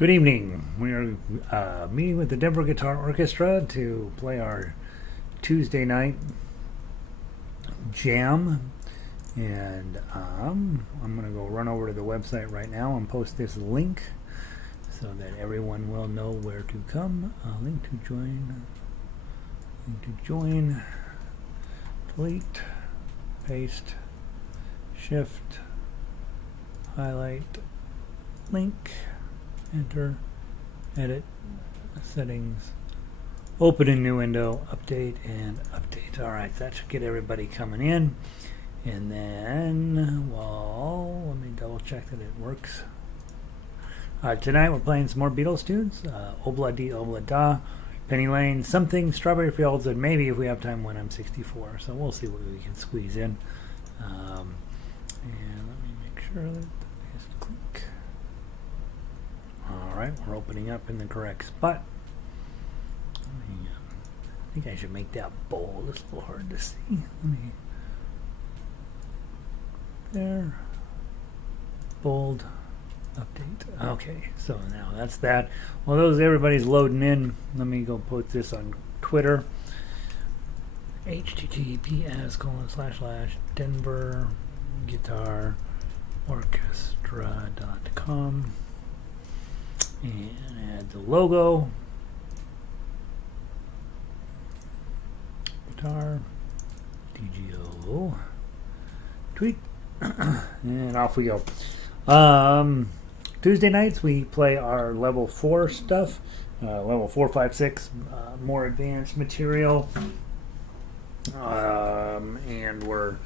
Good evening. We are meeting with the Denver Guitar Orchestra to play our Tuesday night jam. And I'm going to go run over to the website right now and post this link so that everyone will know where to come. Link to join, delete, paste, shift, highlight, link, enter, edit, settings, open a new window, update, and update. Alright, that should get everybody coming in. And then, well, let me double check that it works. Tonight we're playing some more Beatles tunes. Obladi, Oblada, Penny Lane, Something, Strawberry Fields, and maybe if we have time When I'm 64. So we'll see what we can squeeze in. And let me make sure that I just click. Alright, we're opening up in the correct spot. I think I should make that bold. It's a little hard to see. Let me. There. Bold. Update. Okay, so now that's that. Well, everybody's loading in. Let me go put this on Twitter. https:// denverguitarorchestra.com and add the logo. Guitar. DGO. Tweet. And off we go. Tuesday nights we play our level 4 stuff. Level 4, 5, 6. More advanced material. And we're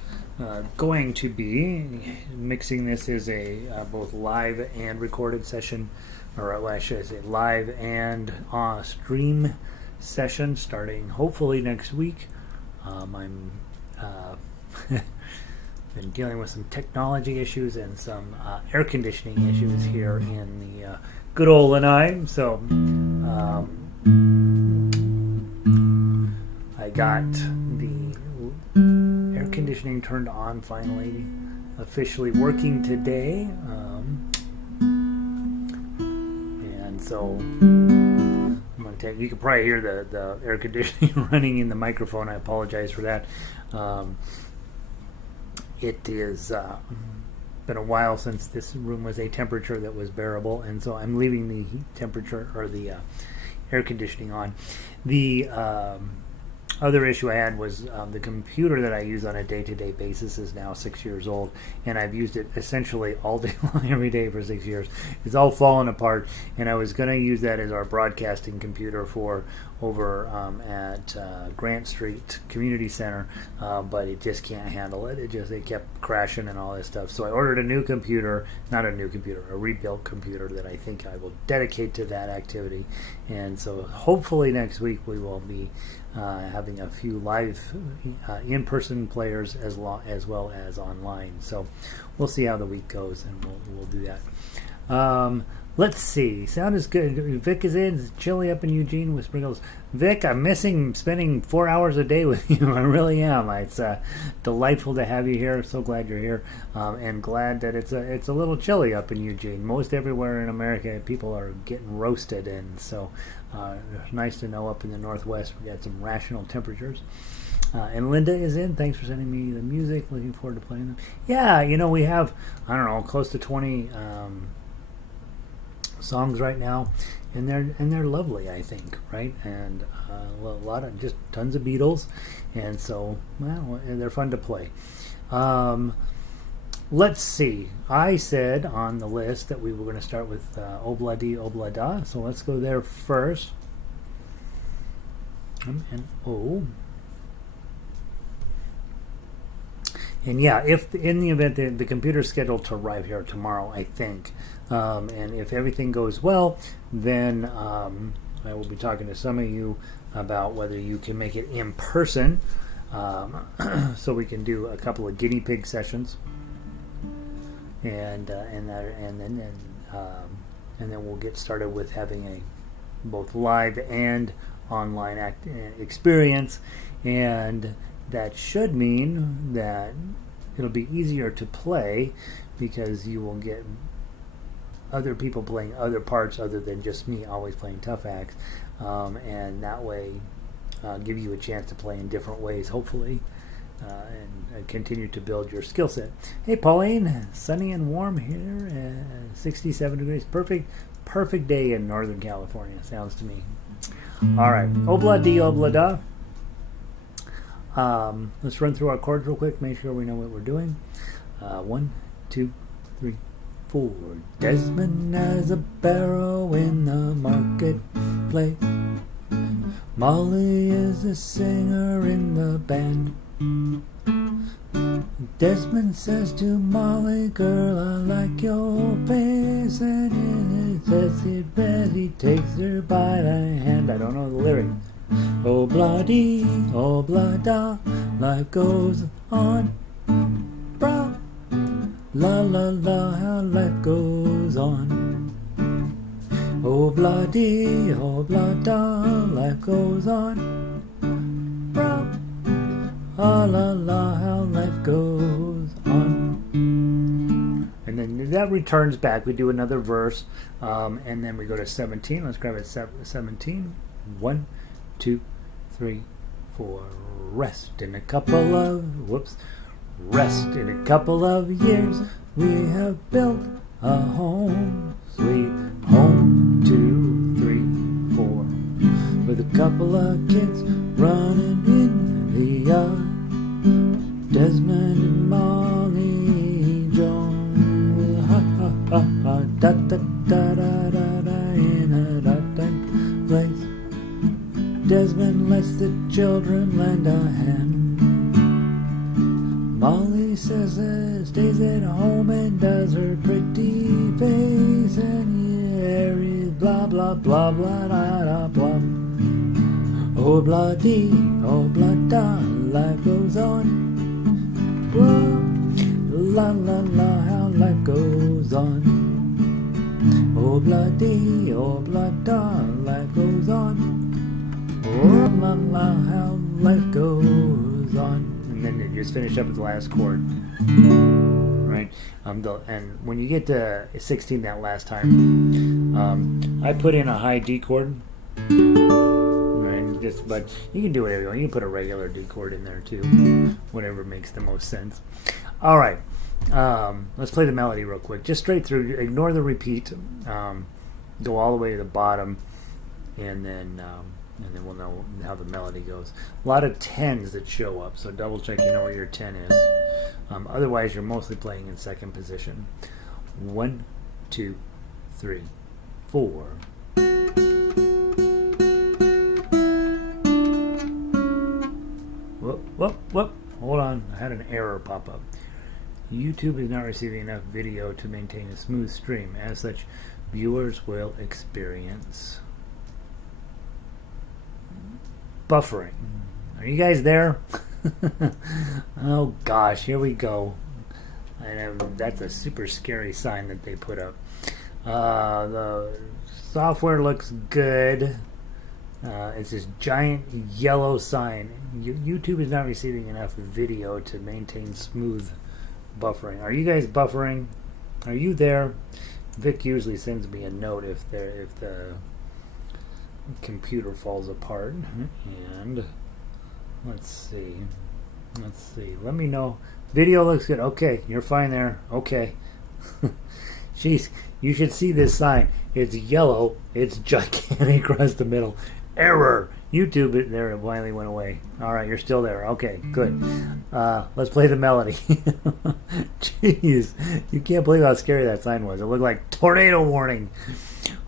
going to be mixing this as a both live and recorded session, or well, I should say live and stream session starting hopefully next week. I'm been dealing with some technology issues and some air conditioning issues here in the good old Lanai. So I got the air conditioning turned on finally, officially working today. And so I'm going to take, you can probably hear the air conditioning running in the microphone. I apologize for that. It is been a while since this room was a temperature that was bearable, and so I'm leaving the heat temperature or the air conditioning on. The other issue I had was the computer that I use on a day-to-day basis is now 6 years old, and I've used it essentially all day long every day for 6 years. It's all fallen apart, and I was going to use that as our broadcasting computer for over at Grant Street Community Center, but it just can't handle it. It kept crashing and all this stuff. So I ordered a new computer, not a new computer, a rebuilt computer that I think I will dedicate to that activity. And so hopefully next week we will be having a few live in-person players as well as online. So we'll see how the week goes, and we'll do that. Let's see. Sound is good. Vic is in. It's chilly up in Eugene with sprinkles. Vic, I'm missing spending 4 hours a day with you. I really am. It's delightful to have you here. So glad you're here, and glad that it's a little chilly up in Eugene. Most everywhere in America, people are getting roasted, and so it's nice to know up in the Northwest we got some rational temperatures. And Linda is in. Thanks for sending me the music. Looking forward to playing them. Yeah, we have, I don't know, close to 20 songs right now, and they're lovely, I think, right? And a lot of just tons of Beatles, and so and they're fun to play. Let's see. I said on the list that we were going to start with Obladi, Oblada, so let's go there first. And And yeah, if in the event that the computer's scheduled to arrive here tomorrow, I think, and if everything goes well, then I will be talking to some of you about whether you can make it in person, so we can do a couple of guinea pig sessions, and then we'll get started with having a both live and online experience, and that should mean that it'll be easier to play because you will get other people playing other parts other than just me always playing tough acts, and that way give you a chance to play in different ways, hopefully, and continue to build your skill set. Hey, Pauline, sunny and warm here, 67 degrees, perfect day in Northern California, sounds to me. All right, Obladi, Oblada. Let's run through our chords real quick, make sure we know what we're doing. 1, 2, 3, 4. Desmond has a barrow in the marketplace. Molly is a singer in the band. Desmond says to Molly, girl, I like your face, and he says it bad. He takes her by the hand. I don't know the lyrics. Obladi, Oblada, life goes on. Bra, la la la, how life goes on. Obladi, Oblada, life goes on. Bra, la la la, how life goes on. And then that returns back. We do another verse, and then we go to 17. Let's grab it. 17. 1, 2, 3, 4. Rest in a couple of years. We have built a home, sweet home. 2, 3, 4. With a couple of kids running in the yard. Desmond and Molly John, ha ha ha ha, da da da da da da, in a da da place. Desmond lets the children lend a hand. Molly says stays at home and does her pretty face, and Harry blah blah blah blah da da blah. Obladi, Oblada, life goes on. Blah, la la la, how life goes on. Obladi, Oblada, life goes on. Oh la la, how life goes on. And then you just finish up with the last chord, right? And when you get to 16 that last time, I put in a high D chord. But you can do whatever you want. You can put a regular D chord in there too, whatever makes the most sense. All right, let's play the melody real quick, just straight through. Ignore the repeat. Go all the way to the bottom, and then we'll know how the melody goes. A lot of 10s that show up, so double check you know where your 10 is. Otherwise, you're mostly playing in second position. 1, 2, 3, 4. Whoop. Hold on. I had an error pop up. YouTube is not receiving enough video to maintain a smooth stream. As such, viewers will experience buffering. Are you guys there? Oh gosh, here we go. And that's a super scary sign that they put up. The software looks good. It's this giant yellow sign. YouTube is not receiving enough video to maintain smooth buffering. Are you guys buffering? Are you there? Vic usually sends me a note if the computer falls apart. And let's see. Let me know. Video looks good. Okay, you're fine there. Okay. Jeez, you should see this sign. It's yellow. It's gigantic across the middle. Error. YouTube, it there, it finally went away. All right, you're still there. Okay, good. Let's play the melody. Jeez, you can't believe how scary that sign was. It looked like tornado warning.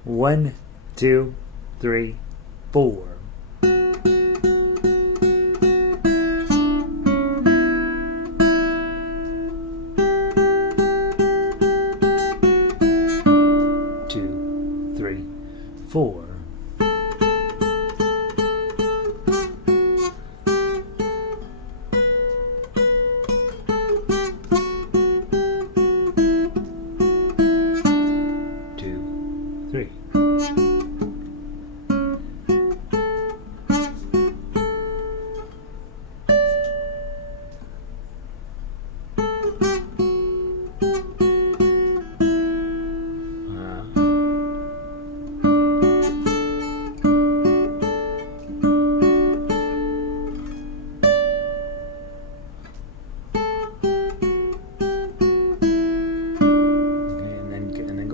1, 2, 3, 4.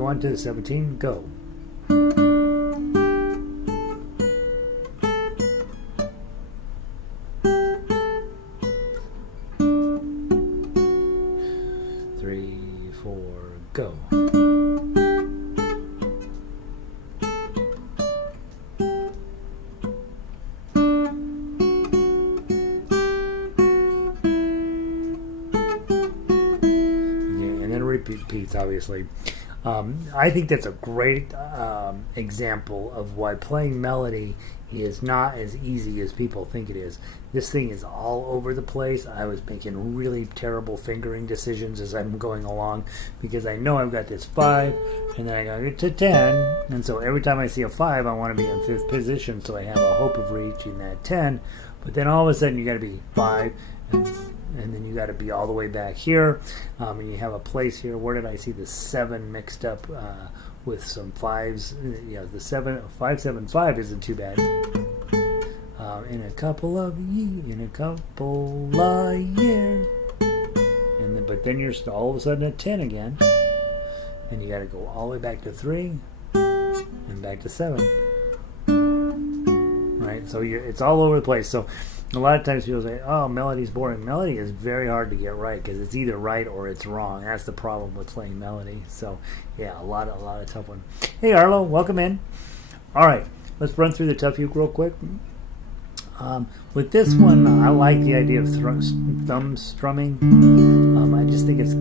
go on to 17, go. Three, four, go. Repeats, obviously. I think that's a great example of why playing melody is not as easy as people think it is. This thing is all over the place. I was making really terrible fingering decisions as I'm going along because I know I've got this 5 and then I gotta get to 10, and so every time I see a 5 I want to be in 5th position so I have a hope of reaching that 10, but then all of a sudden you got to be 5 and then you got to be all the way back here, and you have a place here. Where did I see the 7 mixed up with some 5s? The 5 7 5 isn't too bad. In a couple of years, and then but then you're all of a sudden at 10 again, and you got to go all the way back to 3 and back to 7. Right, so it's all over the place. So a lot of times people say, oh, melody's boring. Melody is very hard to get right because it's either right or it's wrong. That's the problem with playing melody. So, yeah, a lot of tough one. Hey, Arlo, welcome in. All right, let's run through the Tough Uke real quick. With this one, I like the idea of thumb strumming. I just think it's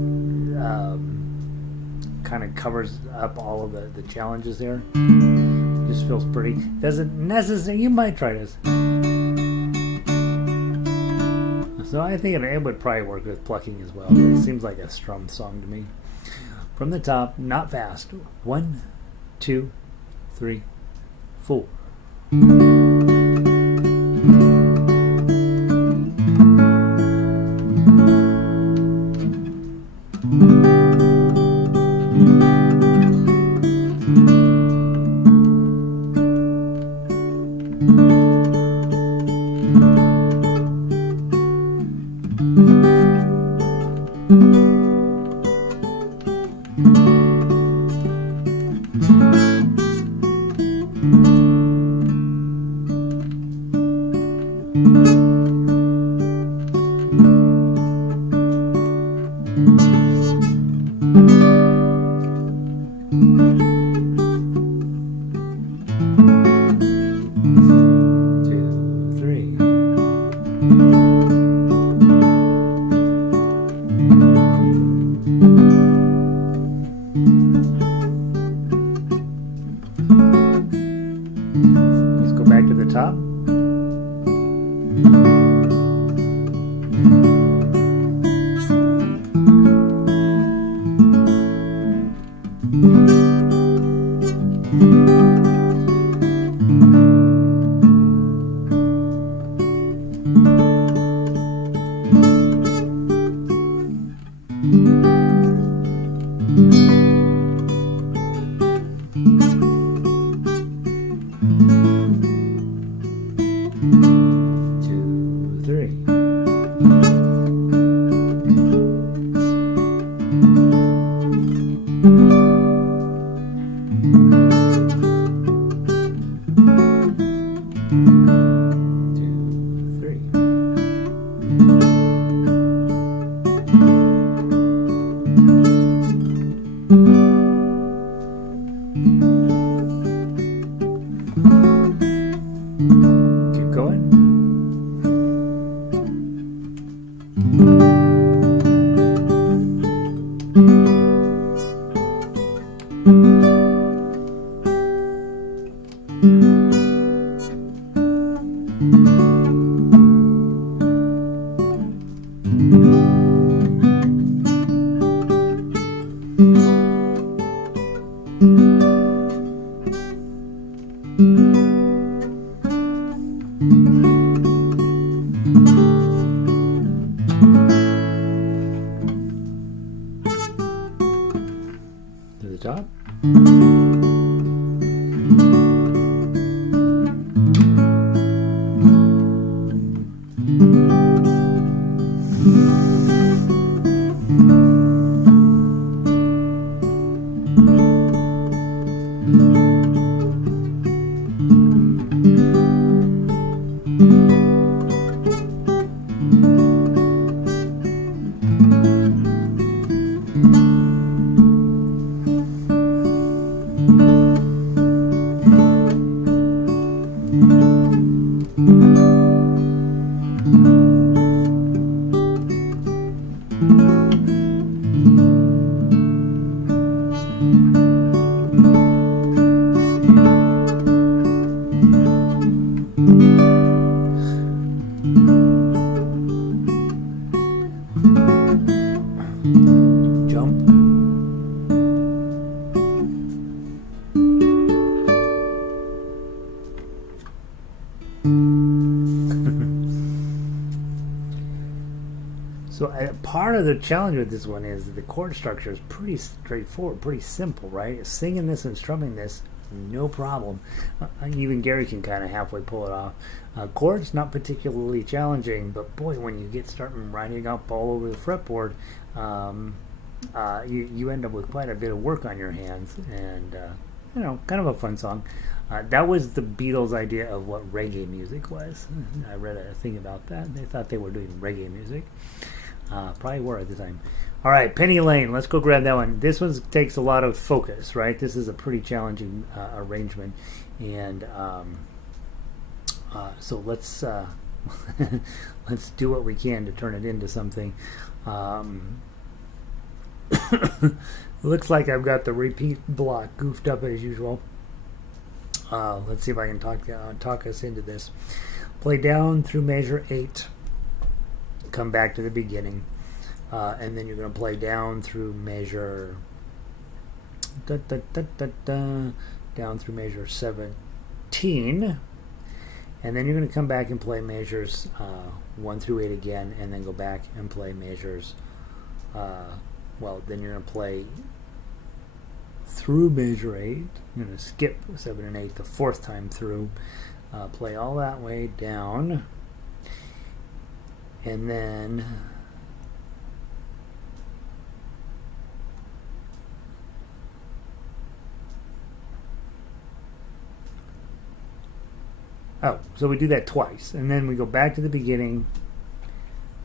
kind of covers up all of the challenges there. Just feels pretty. Doesn't necessarily. You might try this. So I think it would probably work with plucking as well. But it seems like a strum song to me. From the top, not fast. 1, 2, 3, 4. Top. Top. So part of the challenge with this one is that the chord structure is pretty straightforward, pretty simple, right? Singing this and strumming this, no problem. Even Gary can kind of halfway pull it off. Chords, not particularly challenging, but boy, when you get starting writing up all over the fretboard, you end up with quite a bit of work on your hands, and kind of a fun song. That was the Beatles' idea of what reggae music was. I read a thing about that. They thought they were doing reggae music. Probably were at the time. All right, Penny Lane. Let's go grab that one. This one takes a lot of focus, right? This is a pretty challenging arrangement, and so let's let's do what we can to turn it into something. Looks like I've got the repeat block goofed up as usual. Let's see if I can talk us into this. Play down through measure 8. Come back to the beginning, and then you're going to play down through measure down through measure 17, and then you're going to come back and play measures 1 through 8 again, and then go back and play measures then you're going to play through measure 8. You're going to skip 7 and 8 the 4th time through, play all that way down, and then so we do that twice, and then we go back to the beginning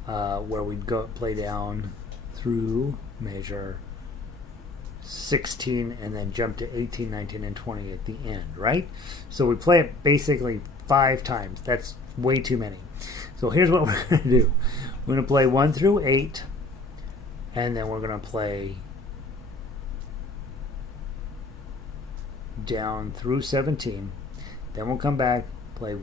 where we'd go play down through measure 16 and then jump to 18, 19, and 20 at the end, right? So we play it basically 5 times. That's way too many. So here's what we're going to do. We're going to play 1 through 8, and then we're going to play down through 17. Then we'll come back, play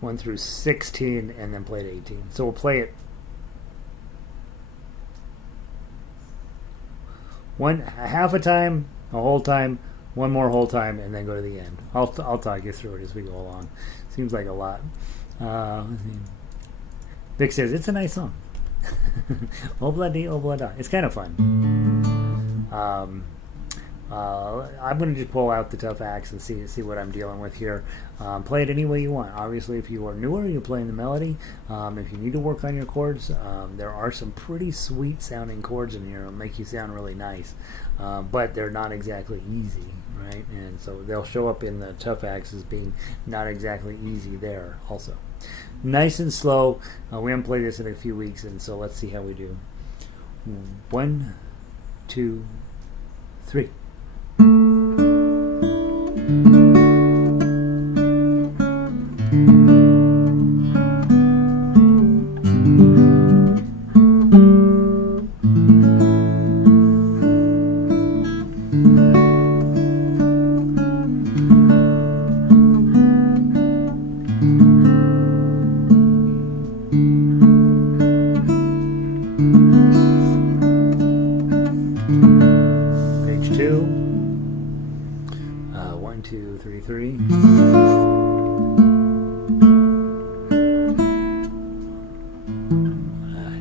1 through 16, and then play to 18. So we'll play it half a time, a whole time, one more whole time, and then go to the end. I'll talk you through it as we go along. Seems like a lot. Vic says it's a nice song. Obladi, Oblada. It's kind of fun. I'm going to just pull out the tough acts and see what I'm dealing with here. Play it any way you want. Obviously, if you are newer, you're playing the melody. If you need to work on your chords, there are some pretty sweet sounding chords in here. It'll make you sound really nice, but they're not exactly easy, right? And so they'll show up in the tough acts as being not exactly easy there also. Nice and slow. We haven't played this in a few weeks, and so let's see how we do. 1, 2, 3. Page 2. 1, 2, 3, 3.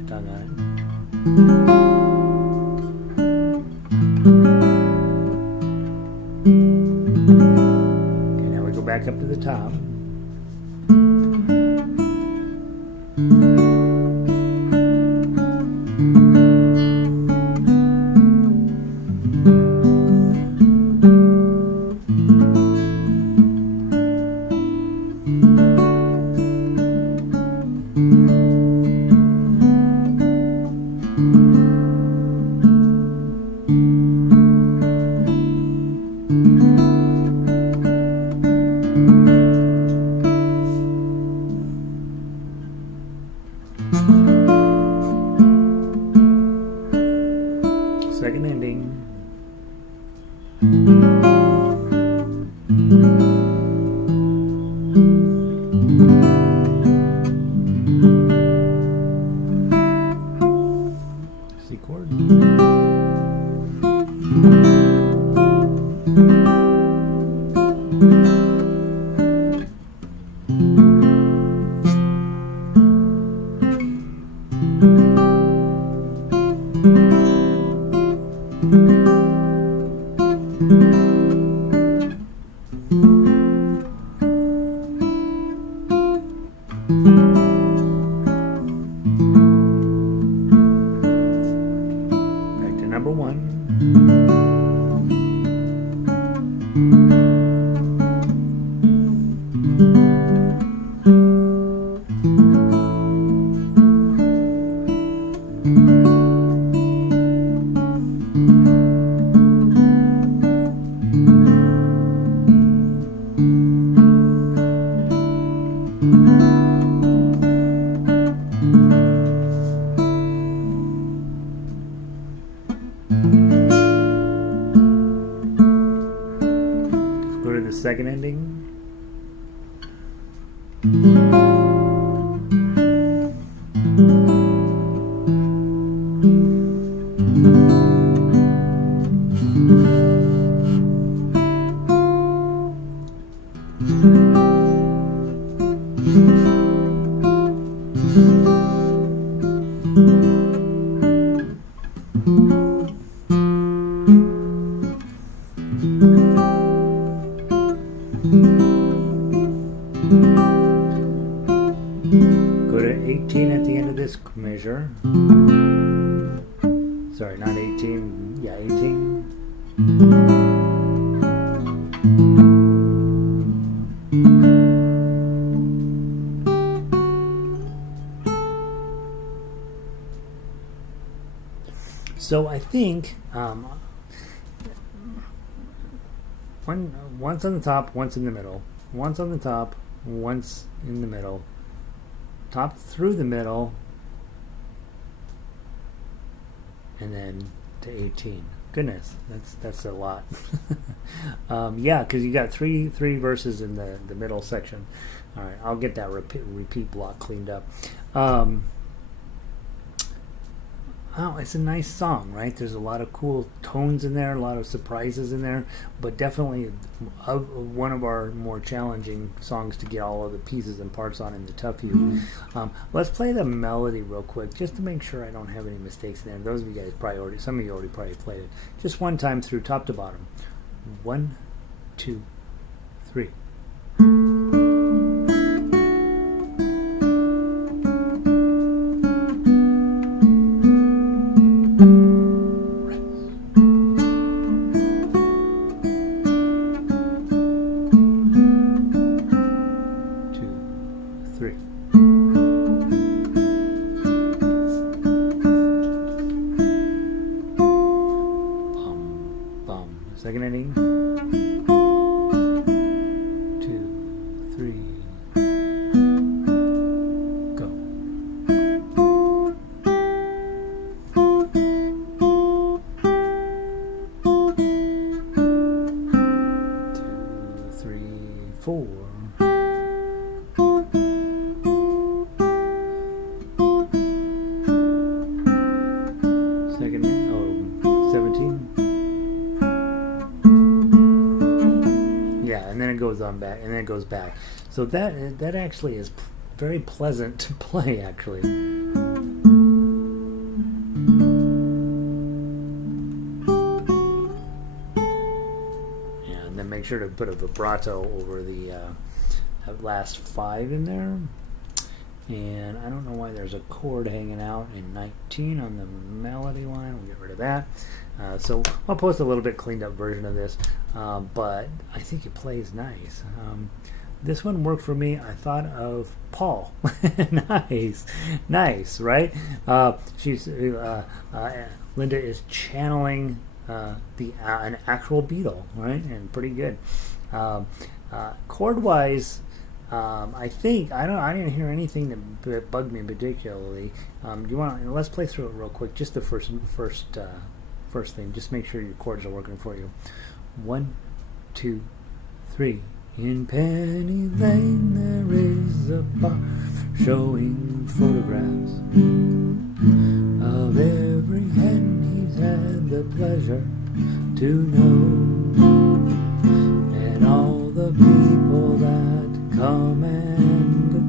Tongue on it. Okay, now we go back up to the top. C chord. Back to number one. Go to the second ending. Go to 18 at the end of this measure. Sorry, not 18. Yeah, 18. So I think once on the top, once in the middle. Once on the top, once in the middle. Top through the middle, and then to 18. Goodness, that's a lot. Yeah, because you got three verses in the middle section. All right, I'll get that repeat block cleaned up. Oh, it's a nice song, right? There's a lot of cool tones in there, a lot of surprises in there, but definitely one of our more challenging songs to get all of the pieces and parts on in the tough U. Let's play the melody real quick, just to make sure I don't have any mistakes in there. Those of you guys probably already, some of you already probably played it. Just one time through, top to bottom. 1, 2, 3. Second ending. 2, 3. Go. Two, three, 4. Second, 17. And then it goes on back, and then it goes back. So that actually is very pleasant to play, actually. Yeah, and then make sure to put a vibrato over the last 5 in there. And I don't know why there's a chord hanging out in 19 on the melody line. We'll get rid of that. So I'll post a little bit cleaned up version of this, but I think it plays nice. This one worked for me. I thought of Paul. nice, right? Linda is channeling an actual Beatle, right? And pretty good. Chord wise, I think I didn't hear anything that bugged me particularly. Let's play through it real quick. Just the first thing. Just make sure your chords are working for you. 1, 2, 3. In Penny Lane there is a bar showing photographs of every pleasure to know, and all the people that come and go.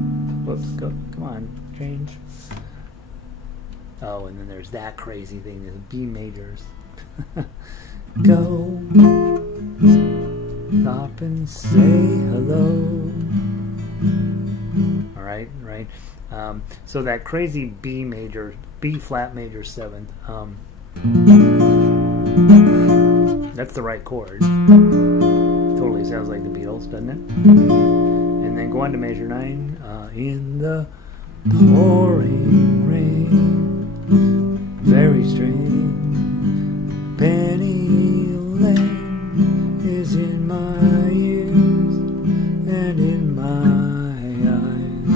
Whoops, come on, change. Oh, and then there's that crazy thing, the B majors. Go, stop and say hello. All right. So that crazy B flat major seventh. That's the right chord. Totally sounds like the Beatles, doesn't it? And then go on to measure 9. In the pouring rain, very strange. Penny Lane is in my ears and in my eyes.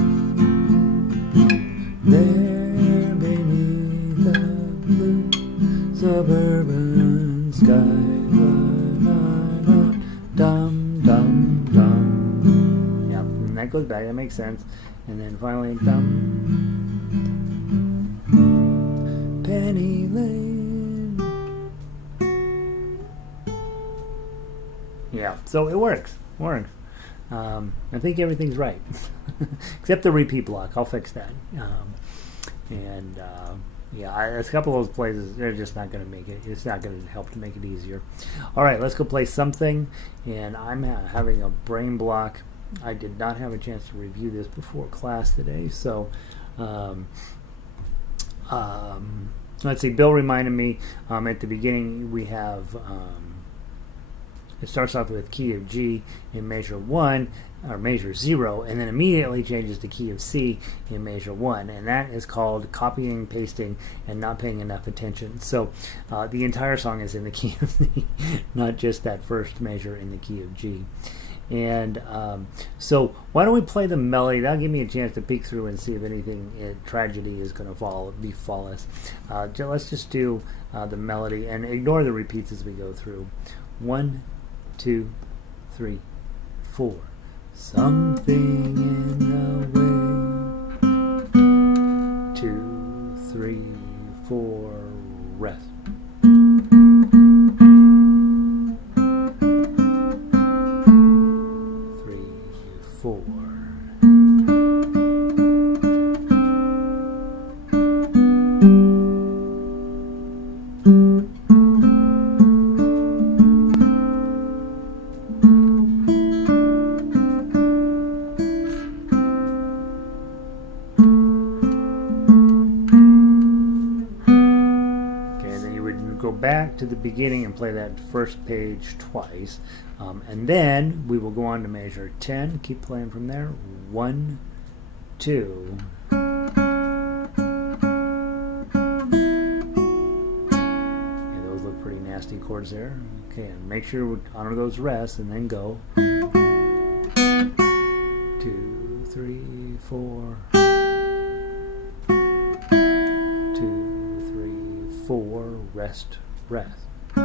There beneath the blue suburban sky, dum dum dum. Yep, and that goes back. That makes sense. And then finally, dum. Penny Lane. Yeah, so it works. I think everything's right, except the repeat block. I'll fix that. A couple of those places, they're just not going to make it. It's not going to help to make it easier. All right, let's go play something. And I'm having a brain block. I did not have a chance to review this before class today, so let's see. Bill reminded me at the beginning we have. It starts off with key of G in measure 1 or measure 0, and then immediately changes to key of C in measure 1, and that is called copying, pasting, and not paying enough attention. So the entire song is in the key of C, not just that first measure in the key of G. And so why don't we play the melody? That'll give me a chance to peek through and see if anything tragedy is going to befall us. Let's just do the melody and ignore the repeats as we go through. 1, 2, 3, 4. Something in the way. 2, 3, 4. Rest. 3, 4. Back to the beginning and play that first page twice, and then we will go on to measure 10. Keep playing from there. 1, 2. Okay, those look pretty nasty chords there. Okay, and make sure we honor those rests, and then go 2, 3, 4. 2, 3, 4. Rest. 2,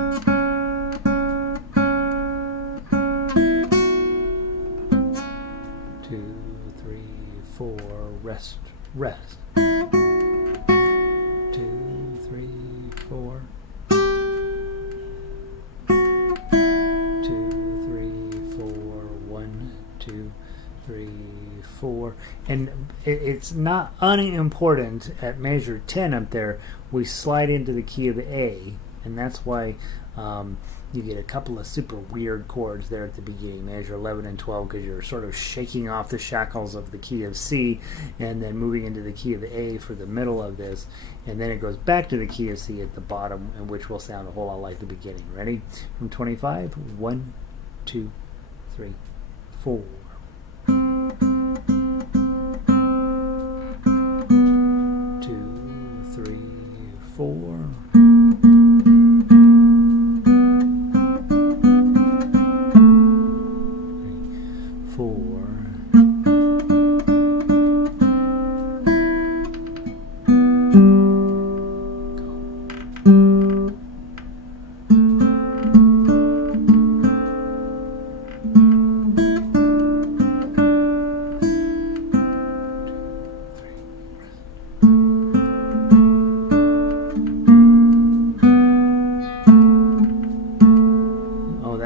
3, 4. Rest. 2, 3, 4. 2, 3, 4. 1, 2, 3, 4. And it's not unimportant at measure 10 up there. We slide into the key of A. And that's why you get a couple of super weird chords there at the beginning, measure 11 and 12, because you're sort of shaking off the shackles of the key of C and then moving into the key of A for the middle of this. And then it goes back to the key of C at the bottom, and which will sound a whole lot like the beginning. Ready? From 25, 1, 2, 3, 4. 2, 3, 4. 4.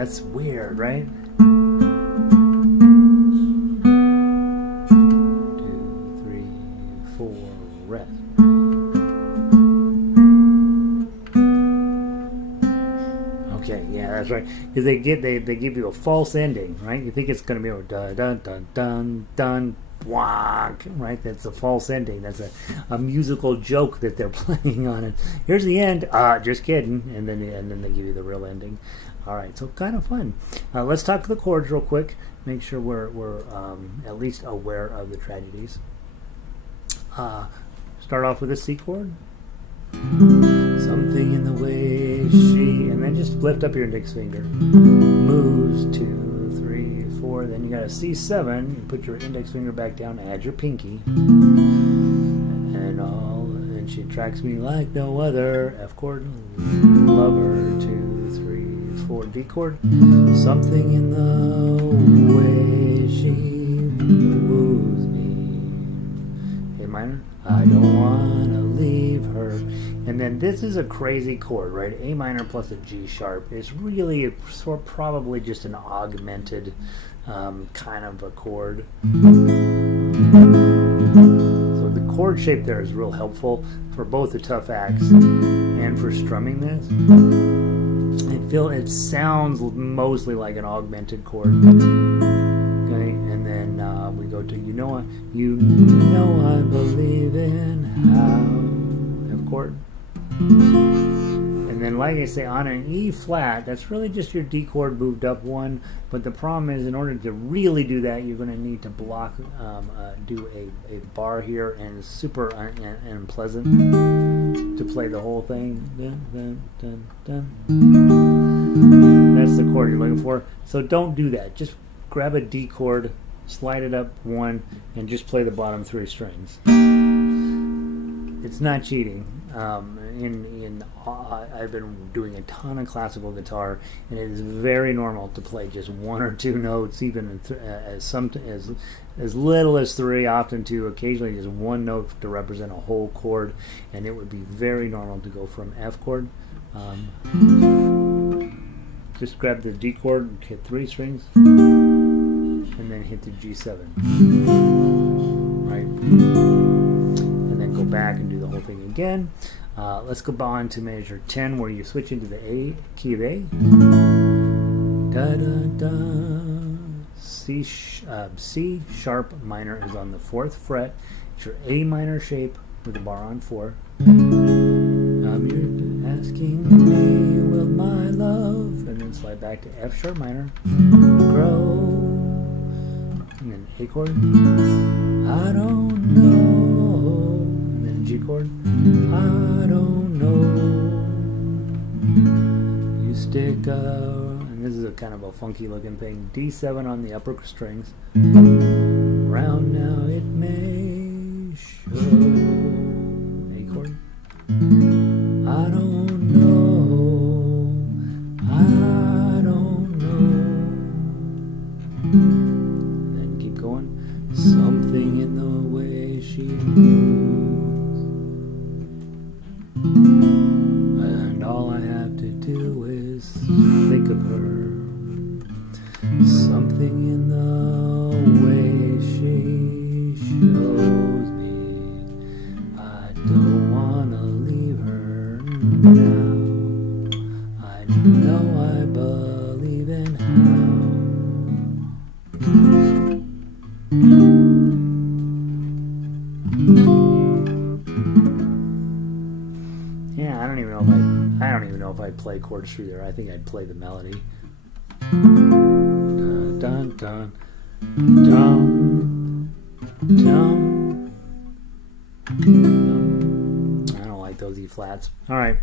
That's weird, right? 2, 3, 4, rest. Okay, yeah, that's right. Because they give you a false ending, right? You think it's going to be dun dun dun dun dun whack, right? That's a false ending. That's a musical joke that they're playing on it. Here's the end. Just kidding. And then they give you the real ending. All right, so kind of fun. Let's talk the chords real quick. Make sure we're at least aware of the tragedies. Start off with a C chord. Something in the way she, and then just lift up your index finger. Moves 2, 3, 4. Then you got a C7. You put your index finger back down. Add your pinky. And she attracts me like no other. F chord. Lover 2, 3, 4. D chord. Something in the way she woos me. A minor. I don't wanna leave her. And then this is a crazy chord, right? A minor plus a G sharp is really probably just an augmented kind of a chord. So the chord shape there is real helpful for both the tough axe and for strumming this. It sounds mostly like an augmented chord. Okay, and then we go to you know I believe in how. F chord. And then, like I say, on an E flat, that's really just your D chord moved up one. But the problem is, in order to really do that, you're going to need to block, do a bar here, and it's super unpleasant to play the whole thing. Dun, dun, dun, dun. That's the chord you're looking for. So don't do that. Just grab a D chord, slide it up one, and just play the bottom 3 strings. It's not cheating. I've been doing a ton of classical guitar, and it is very normal to play just 1 or 2 notes, even as little as 3, often 2, occasionally just 1 note to represent a whole chord, and it would be very normal to go from F chord. Just grab the D chord and hit 3 strings, and then hit the G7, right? And then go back and do the whole thing again. Let's go on to measure 10, where you switch into the A key of A. Da da da. C sharp minor is on the 4th fret. It's your A minor shape with the bar on 4. You're asking me, will my love, and then slide back to F sharp minor, grow, and then A chord. I don't know, and then G chord. I don't know. You stick and this is a kind of a funky looking thing. D7 on the upper strings. Round now it may show. A chord. I don't know. I don't know. And then keep going. Something in the way she moves. And all I have to do is think of her. Something in the way she shows me. I don't wanna leave her now. I know I believe in how. Yeah, I don't even know if I'd play chords through there. I think I'd play the melody. Dun dun dun dum dum. I don't like those E flats. All right,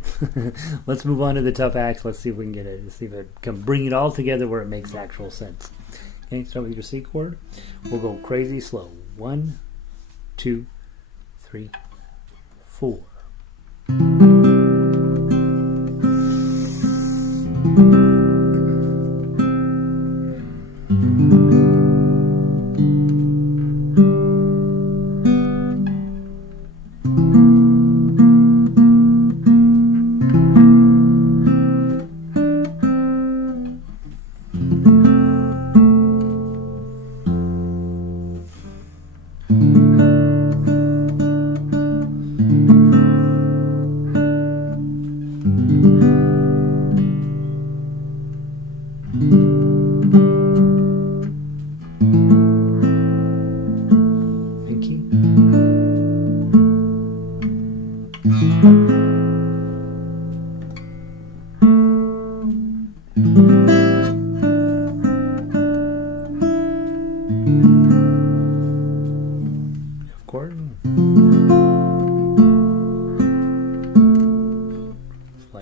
let's move on to the tough axe. Let's see if we can get it. Let's see if it can bring it all together where it makes actual sense. Okay, start with your C chord. We'll go crazy slow. 1, 2, 3, 4.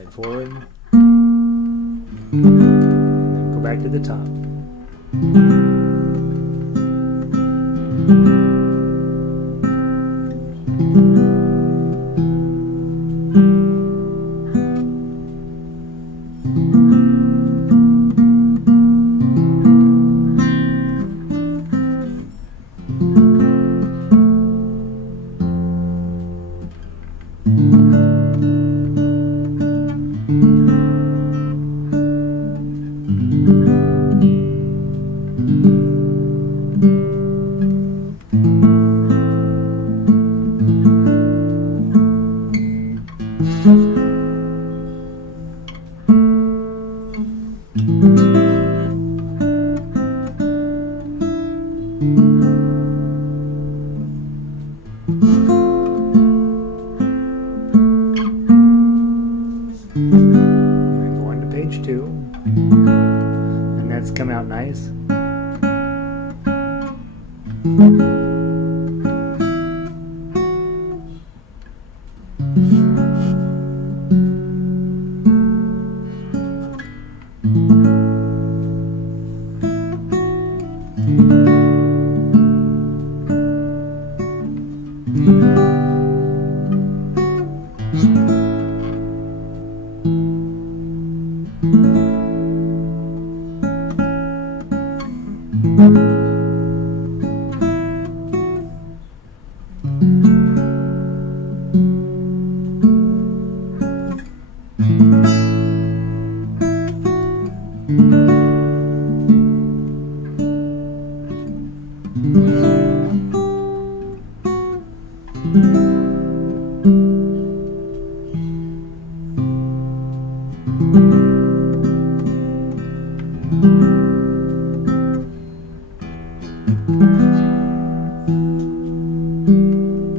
it forward, and then go back to the top. Come out nice.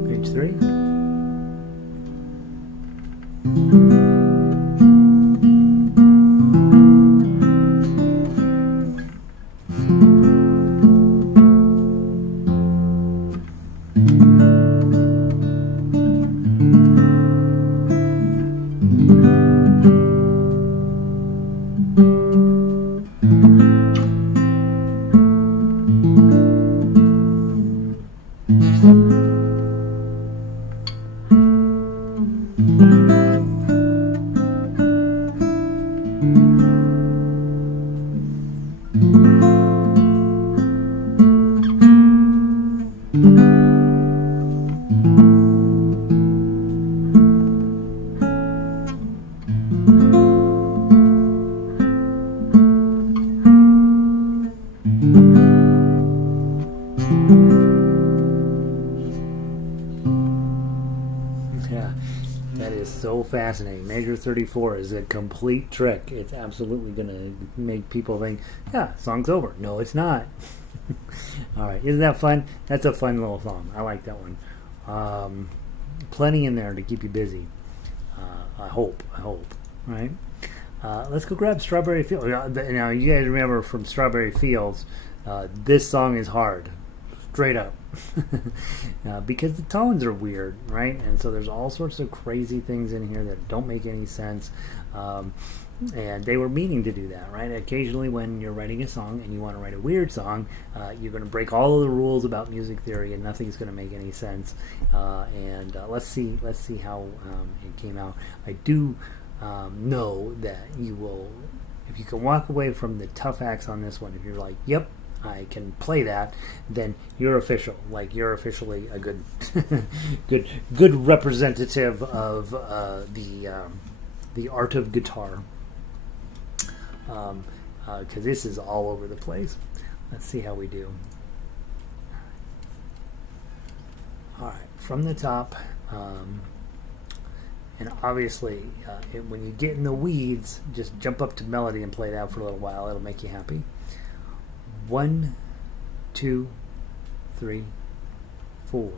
Page 3. Yeah, that is so fascinating. Measure 34 is a complete trick. It's absolutely going to make people think, yeah, song's over. No, it's not. All right, isn't that fun? That's a fun little song. I like that one. Plenty in there to keep you busy. I hope. Right? Let's go grab Strawberry Fields. Now, you guys remember from Strawberry Fields, this song is hard. Straight up. Because the tones are weird, right? And so there's all sorts of crazy things in here that don't make any sense. And they were meaning to do that, right? Occasionally when you're writing a song and you want to write a weird song, you're going to break all of the rules about music theory and nothing's going to make any sense. Let's see how it came out. I do know that you will, if you can walk away from the tough acts on this one, if you're like, yep, I can play that, then you're official. Like, you're officially a good good representative of the art of guitar. Because this is all over the place. Let's see how we do. All right, from the top, and obviously, when you get in the weeds, just jump up to melody and play it out for a little while. It'll make you happy. 1, 2, 3, 4.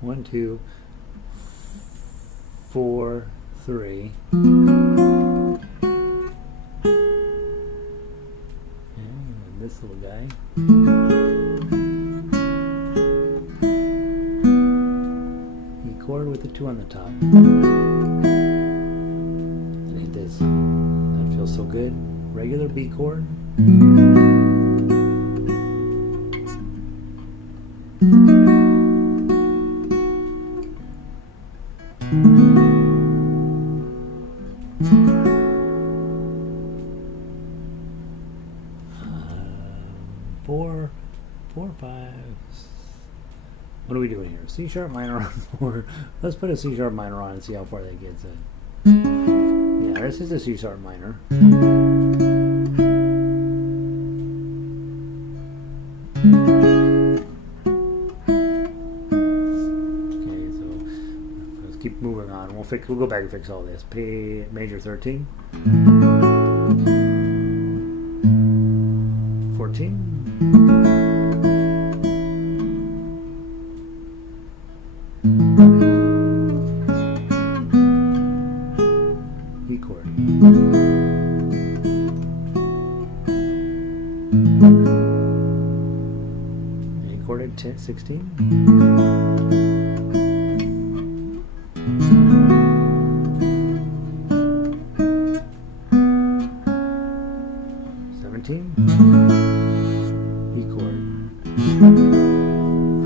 1, 2, 4, 3. And this little guy. E chord with the 2 on the top. And hit this. That feels so good. Regular B chord. Four, 5. What are we doing here? C sharp minor on 4. Let's put a C sharp minor on and see how far that gets it. Yeah, this is a C sharp minor. Okay, so let's keep moving on. We'll go back and fix all this. P major 13. 14. E chord. A chord at 16. 17. E chord.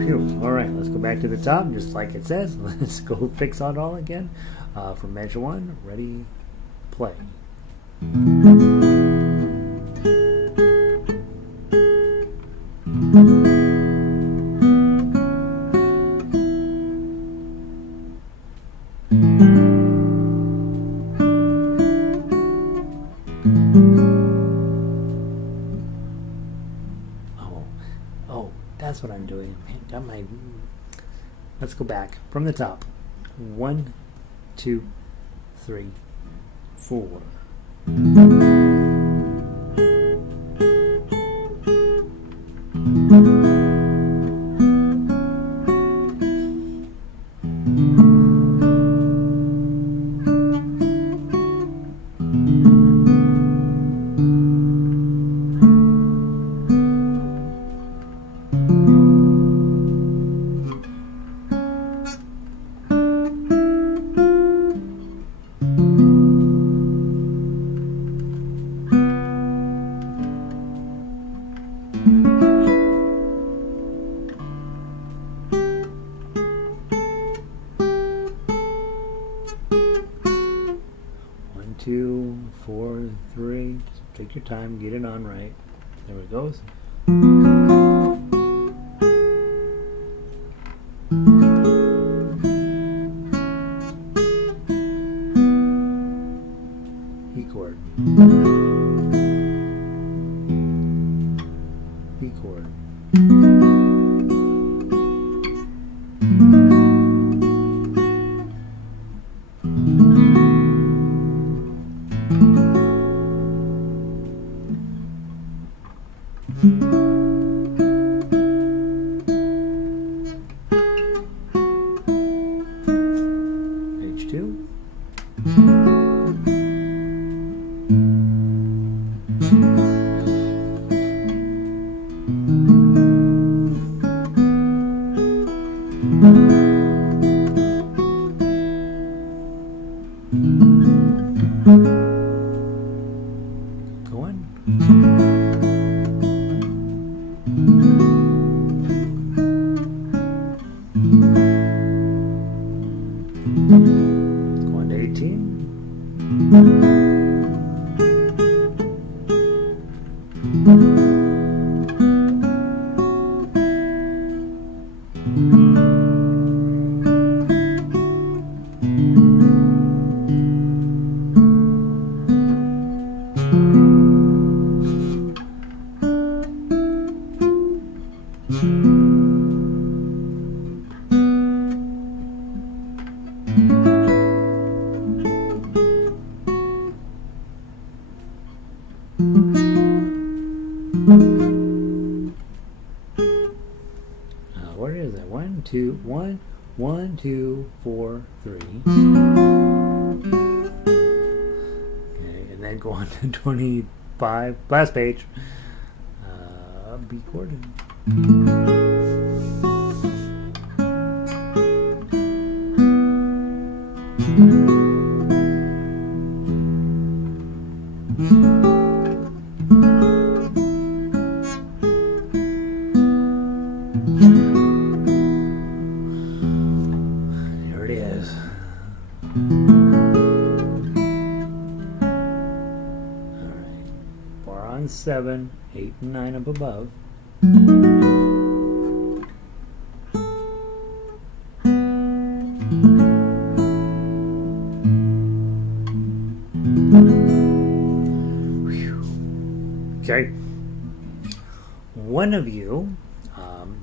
Phew. All right, let's go back to the top, just like it says. Let's go fix it all again. From measure 1, ready, play. Oh, that's what I'm doing. Got my. Let's go back from the top. 1, 2, 3, 4. One, 2, 4, 3. Just take your time, get it on right. There it goes. E chord. E chord. H2. Going. Going to 18. 2, 1, 1, 2, 4, 3. Okay, and then go on to 25, last page. B chord. There it is. All right. 4 on 7, 8 and 9 up above. Okay. One of you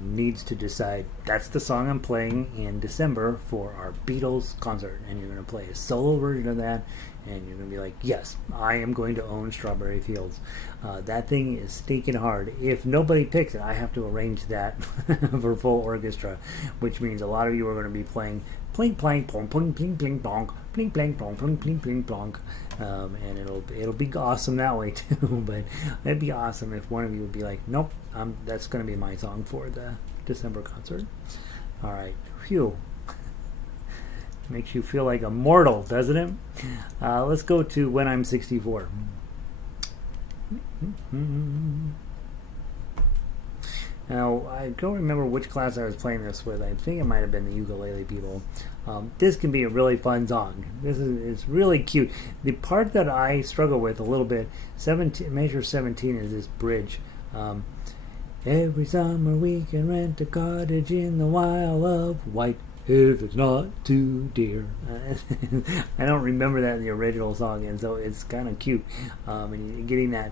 needs to decide that's the song I'm playing in December for our Beatles concert, and you're going to play a solo version of that, and you're going to be like, yes, I am going to own Strawberry Fields. That thing is stinking hard. If nobody picks it, I have to arrange that for full orchestra, which means a lot of you are going to be playing pling plang plong pling pling pling plong pling plang plong pling pling pling plong, and it'll be awesome that way too. But it'd be awesome if one of you would be like, nope, that's going to be my song for the December concert. All right, phew. Makes you feel like a mortal, doesn't it? Let's go to When I'm 64. Now, I don't remember which class I was playing this with. I think it might have been the ukulele people. This can be a really fun song. It's really cute. The part that I struggle with a little bit, measure 17 is this bridge. Every summer we can rent a cottage in the Isle of Wight, if it's not too dear. I don't remember that in the original song, and so it's kind of cute. And getting that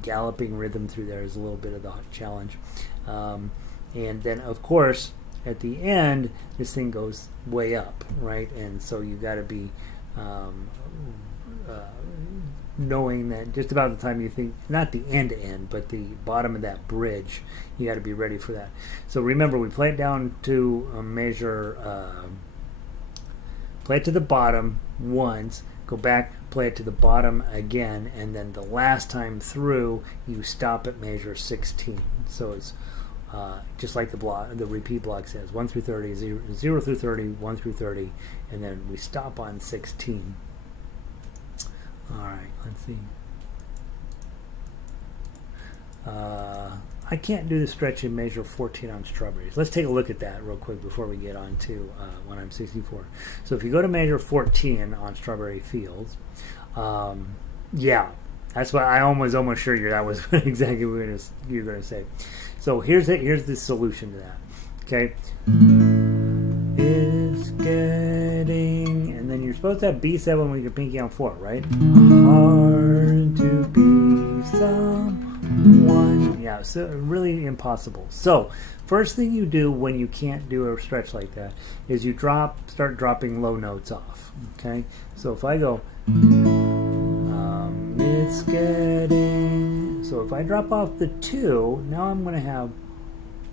galloping rhythm through there is a little bit of the challenge. And then, of course, at the end, this thing goes way up, right? And so you've got to be knowing that just about the time you think, not the end to end, but the bottom of that bridge, you got to be ready for that. So remember, we play it down to a measure, play it to the bottom once, go back, play it to the bottom again, and then the last time through, you stop at measure 16. So it's just like the repeat block says, 1 through 30, 0 through 30, 1 through 30, and then we stop on 16. Alright, let's see. I can't do the stretch in measure 14 on Strawberries. Let's take a look at that real quick before we get on to When I'm 64. So if you go to measure 14 on Strawberry Fields, yeah, that's what I almost sure that was exactly what you're going to say. So here's the solution to that. Okay. It's getting, and then you're supposed to have B7 with your pinky on 4, right? Hard to be someone. Yeah, so really impossible. So first thing you do when you can't do a stretch like that is you start dropping low notes off. Okay, so if I go, it's getting. So if I drop off the 2, now I'm going to have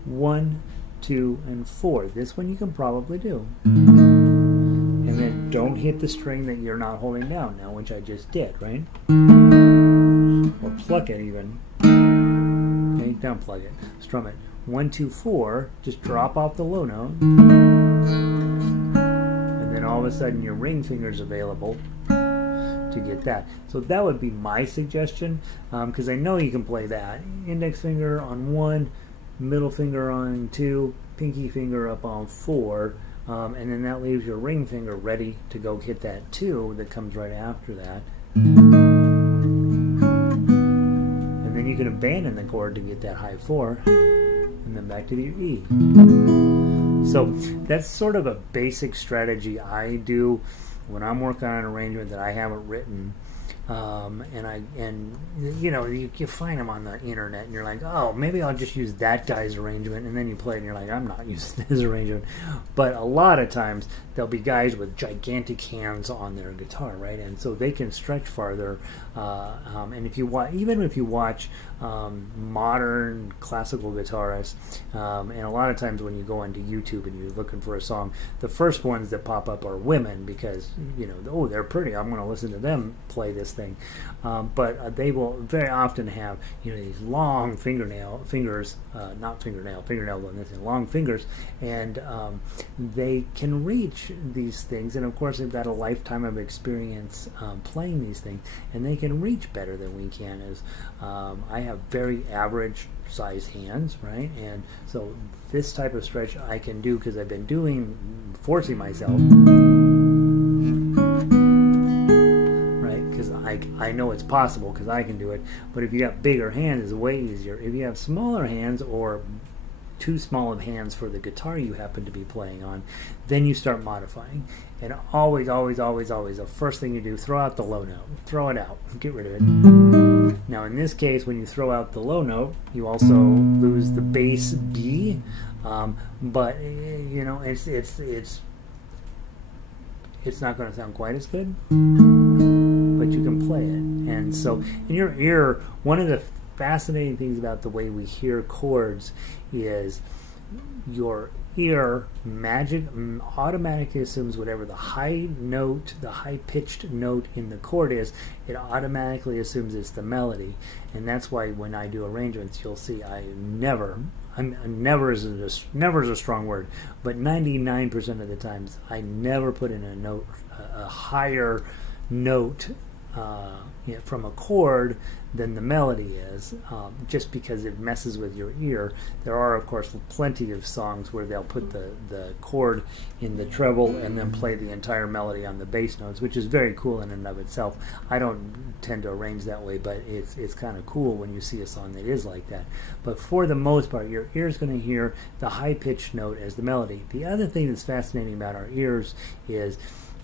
1, 2, and 4. This one you can probably do. And then don't hit the string that you're not holding down now, which I just did, right? Or pluck it even. Okay, don't plug it. Strum it. 1, 2, 4. Just drop off the low note. And then all of a sudden your ring finger's available to get that. So that would be my suggestion, because I know you can play that. Index finger on 1, middle finger on 2, pinky finger up on 4, and then that leaves your ring finger ready to go hit that 2 that comes right after that. And then you can abandon the chord to get that high 4, and then back to your E. So that's sort of a basic strategy I do when I'm working on an arrangement that I haven't written. and you find them on the internet, and you're like, oh, maybe I'll just use that guy's arrangement, and then you play it, and you're like, I'm not using his arrangement. But a lot of times there'll be guys with gigantic hands on their guitar, right? And so they can stretch farther. And if you watch modern classical guitarists, and a lot of times when you go onto YouTube and you're looking for a song, the first ones that pop up are women because oh, they're pretty. I'm going to listen to them play this thing. But they will very often have these long fingers, long fingers, and they can reach these things. And of course, they've got a lifetime of experience playing these things, and they can reach better than we can. As I have very average size hands, right? And so this type of stretch I can do because I've been forcing myself. I know it's possible because I can do it, but if you got bigger hands, it's way easier. If you have smaller hands or too small of hands for the guitar you happen to be playing on, then you start modifying. And always, the first thing you do, throw out the low note. Throw it out. Get rid of it. Now, in this case, when you throw out the low note, you also lose the bass B, but it's not going to sound quite as good, but you can play it. And so in your ear, one of the fascinating things about the way we hear chords is your ear automatically assumes whatever the high pitched note in the chord is, it automatically assumes it's the melody. And that's why when I do arrangements, you'll see never is a strong word, but 99% of the times I never put in a higher note from a chord than the melody is, just because it messes with your ear. There are, of course, plenty of songs where they'll put the chord in the treble and then play the entire melody on the bass notes, which is very cool in and of itself. I don't tend to arrange that way, but it's kind of cool when you see a song that is like that. But for the most part, your ear's going to hear the high-pitched note as the melody. The other thing that's fascinating about our ears is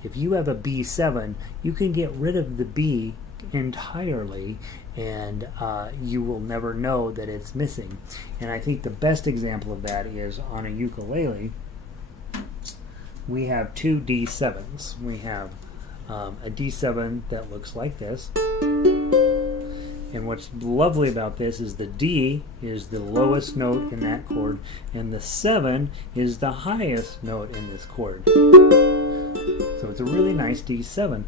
if you have a B7, you can get rid of the B entirely, and you will never know that it's missing. And I think the best example of that is on a ukulele. We have two D7s. We have a D7 that looks like this, and what's lovely about this is the D is the lowest note in that chord, and the 7 is the highest note in this chord. So it's a really nice D7.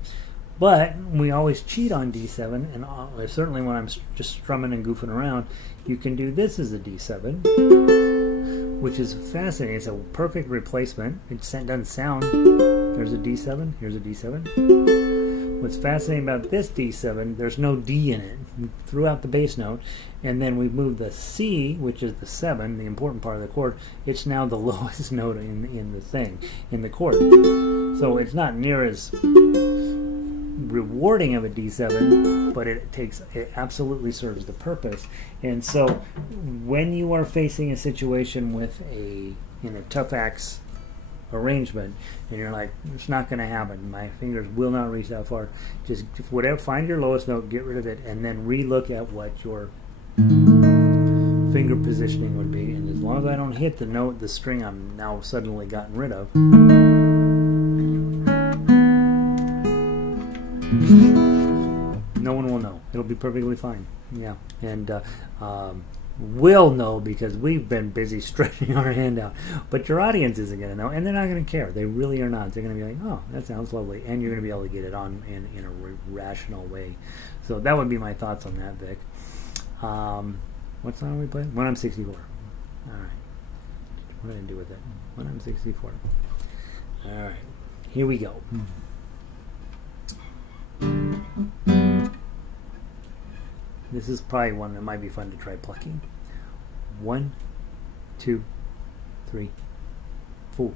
But we always cheat on D7, and certainly when I'm just strumming and goofing around, you can do this as a D7, which is fascinating. It's a perfect replacement. It doesn't sound. There's a D7. Here's a D7. What's fascinating about this D7, there's no D in it. We threw out the bass note, and then we moved the C, which is the 7, the important part of the chord. It's now the lowest note in the chord. So it's not near as rewarding of a D7, but it absolutely serves the purpose. And so when you are facing a situation with a tough axe arrangement and you're like, it's not going to happen, my fingers will not reach that far, just find your lowest note, get rid of it, and then re-look at what your finger positioning would be. And as long as I don't hit the string I'm now suddenly gotten rid of, no one will know. It'll be perfectly fine. Yeah. And we'll know because we've been busy stretching our hand out. But your audience isn't going to know, and they're not going to care. They really are not. They're going to be like, oh, that sounds lovely. And you're going to be able to get it on in a rational way. So that would be my thoughts on that, Vic. What song are we playing? When I'm 64. All right. What are we going to do with it? When I'm 64. All right. Here we go. This is probably one that might be fun to try plucking. 1, 2, 3, 4.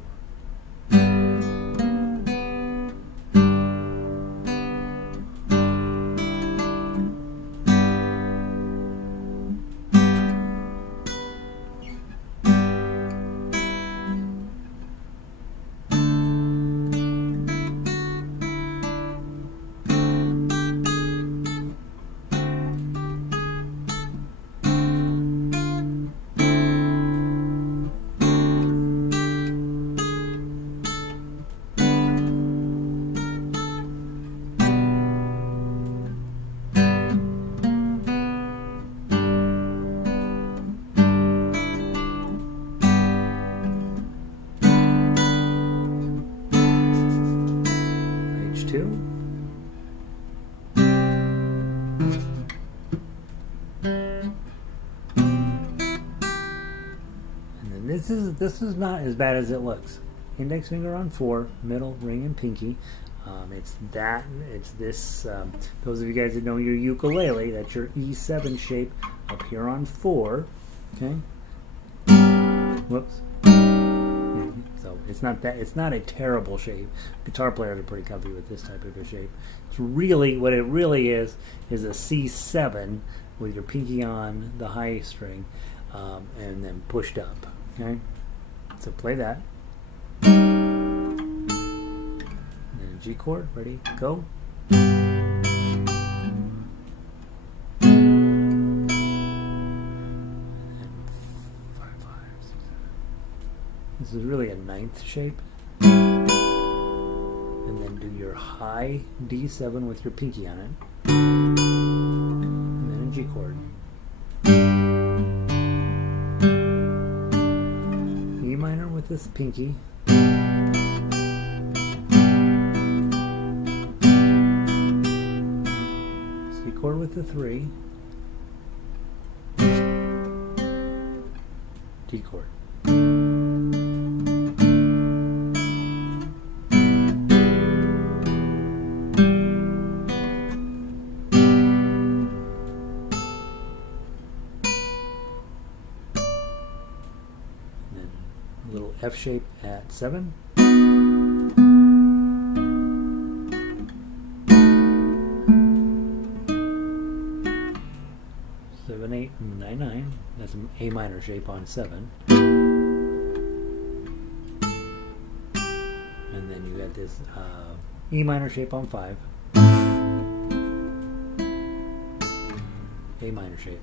is not as bad as it looks. Index finger on 4, middle, ring, and pinky. It's this. Those of you guys that know your ukulele, that's your E7 shape up here on 4. Okay. Whoops. So it's not a terrible shape. Guitar players are pretty comfy with this type of a shape. It's really, what it really is a C7 with your pinky on the high string, and then pushed up. Okay. So play that. And then G chord. Ready? Go. This is really a 9th shape. And then do your high D7 with your pinky on it. And then a G chord. E minor with this pinky. C chord with the 3. D chord. Little F shape at 7. 7, 8, 9, 9. That's an A minor shape on 7. And then you got this E minor shape on 5. A minor shape.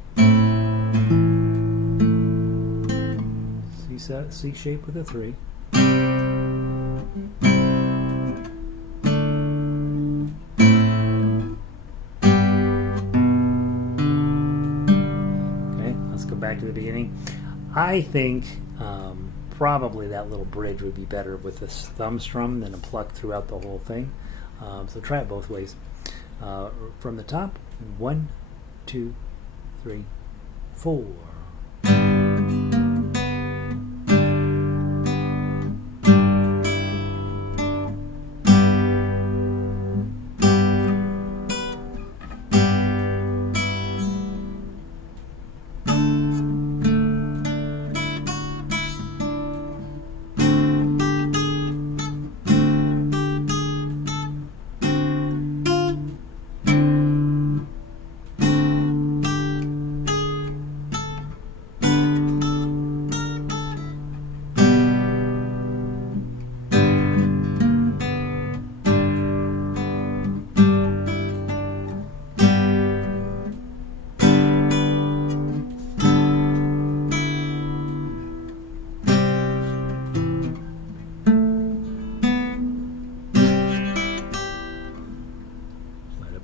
C shape with a 3. Okay, let's go back to the beginning. I think probably that little bridge would be better with this thumb strum than a pluck throughout the whole thing. So try it both ways. From the top, 1, 2, 3, 4.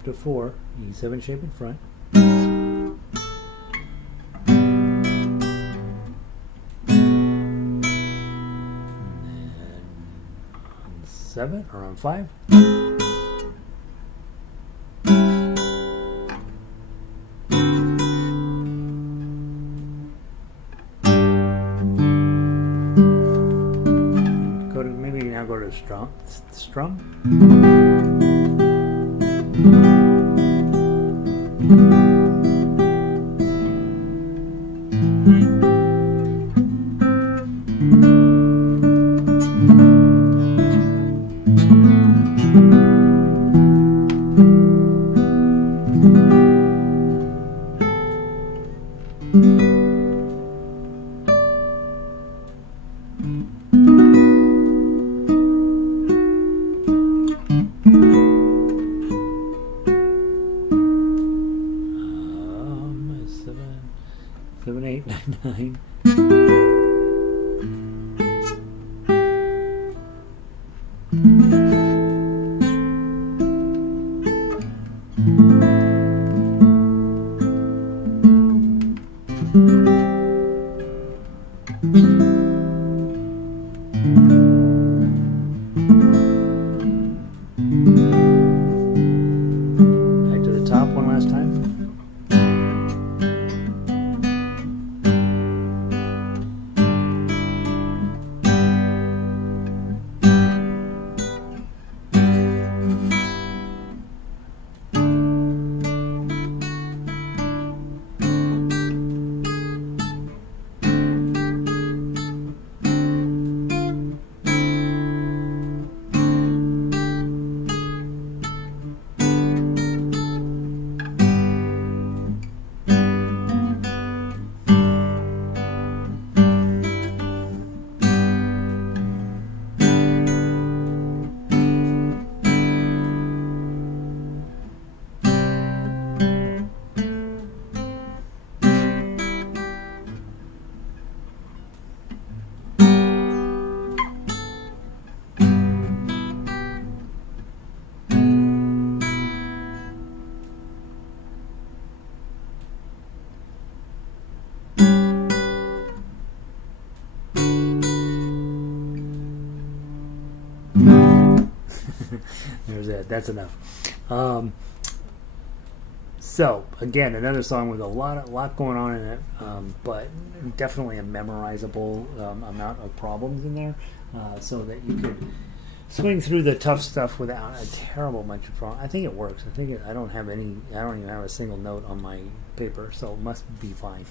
To 4, E7 shape in front. And then on 7 or on 5. Go to strum. Seven, 8, 9, 9. Back to the top one last time. good. That's enough. So again, another song with a lot going on in it, but definitely a memorizable amount of problems in there, so that you could swing through the tough stuff without a terrible bunch of problems. I think it works. I don't even have a single note on my paper, so it must be fine.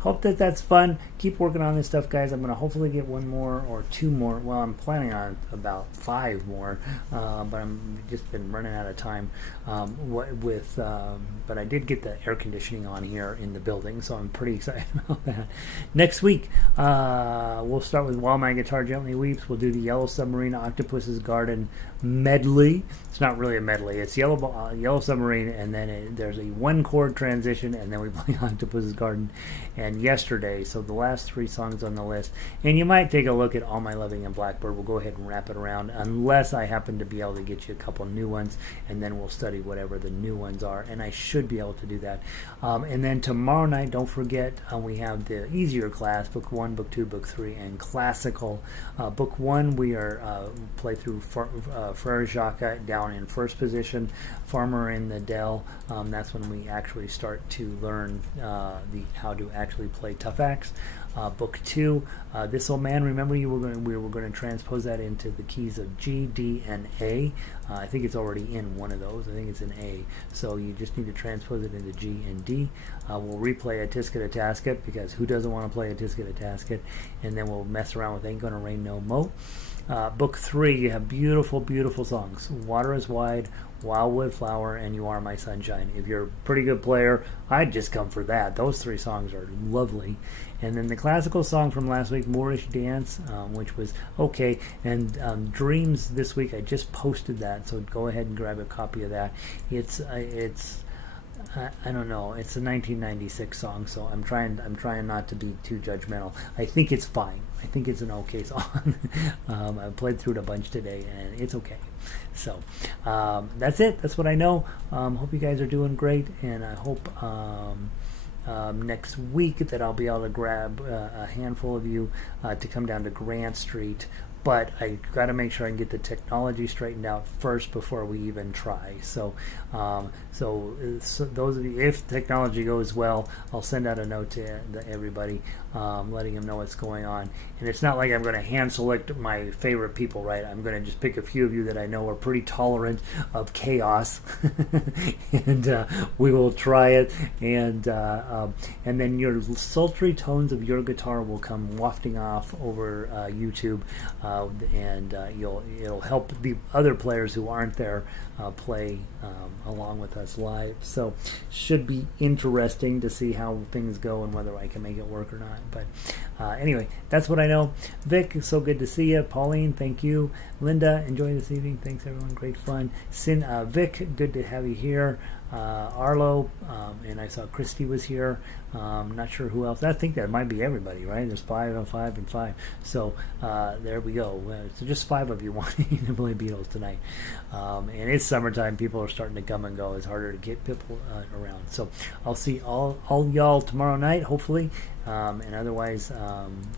Hope that's fun. Keep working on this stuff, guys. I'm going to hopefully get one more or two more. Well, I'm planning on about 5 more, but I'm just been running out of time. But I did get the air conditioning on here in the building, so I'm pretty excited about that. Next week, we'll start with While My Guitar Gently Weeps. We'll do the Yellow Submarine Octopus's Garden medley. It's not really a medley. It's Yellow Submarine, and then there's a 1-chord transition, and then we play Octopus's Garden and Yesterday. So the last 3 songs on the list. And you might take a look at All My Loving and Blackbird. We'll go ahead and wrap it around, unless I happen to be able to get you a couple new ones, and then we'll study whatever the new ones are. And I should be able to do that. And then tomorrow night, don't forget, we have the easier class, Book 1, Book 2, Book 3, and Classical. Book 1, we are play through Frere Jacques down in first position, Farmer in the Dell. That's when we actually start to learn how to actually play tough acts. Book 2, This Old Man. Remember, we were going to transpose that into the keys of G, D, and A. I think it's already in one of those. I think it's in A. So you just need to transpose it into G and D. We'll replay A Tisket a Tasket, because who doesn't want to play A Tisket a Tasket? And then we'll mess around with Ain't Gonna Rain No Mo. Book 3, you have beautiful, beautiful songs. Water is Wide, Wildwood Flower, and You Are My Sunshine. If you're a pretty good player, I'd just come for that. Those 3 songs are lovely. And then the classical song from last week, Moorish Dance, which was okay. And Dreams this week, I just posted that, so go ahead and grab a copy of that. It's I don't know. It's a 1996 song, so I'm trying not to be too judgmental. I think it's fine. I think it's an okay song. I played through it a bunch today, and it's okay. So that's it. That's what I know. Hope you guys are doing great, and I hope next week that I'll be able to grab a handful of you to come down to Grant Street. But I got to make sure I can get the technology straightened out first before we even try. So those of you, if technology goes well, I'll send out a note to everybody, letting them know what's going on. And it's not like I'm going to hand select my favorite people, right? I'm going to just pick a few of you that I know are pretty tolerant of chaos, and we will try it. And then your sultry tones of your guitar will come wafting off over YouTube. And it'll help the other players who aren't there play along with us live. So should be interesting to see how things go and whether I can make it work or not. But anyway, that's what I know. Vic, so good to see you. Pauline, thank you. Linda, enjoy this evening. Thanks everyone, great fun. Vic, good to have you here. Arlo, and I saw Christy was here. Not sure who else. I think that might be everybody, right? There's 5 and 5 and 5. So there we go. So just 5 of you wanting to play Beatles tonight. And it's summertime. People are starting to come and go. It's harder to get people around. So I'll see all y'all tomorrow night, hopefully. And otherwise,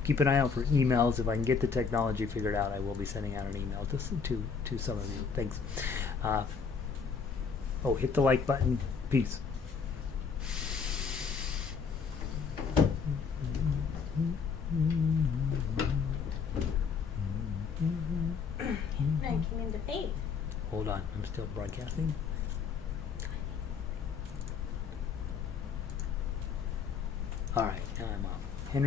keep an eye out for emails. If I can get the technology figured out, I will be sending out an email to some of you. Thanks. Hit the like button. Peace. Now you came into faith. Hold on, I'm still broadcasting. All right, now I'm off.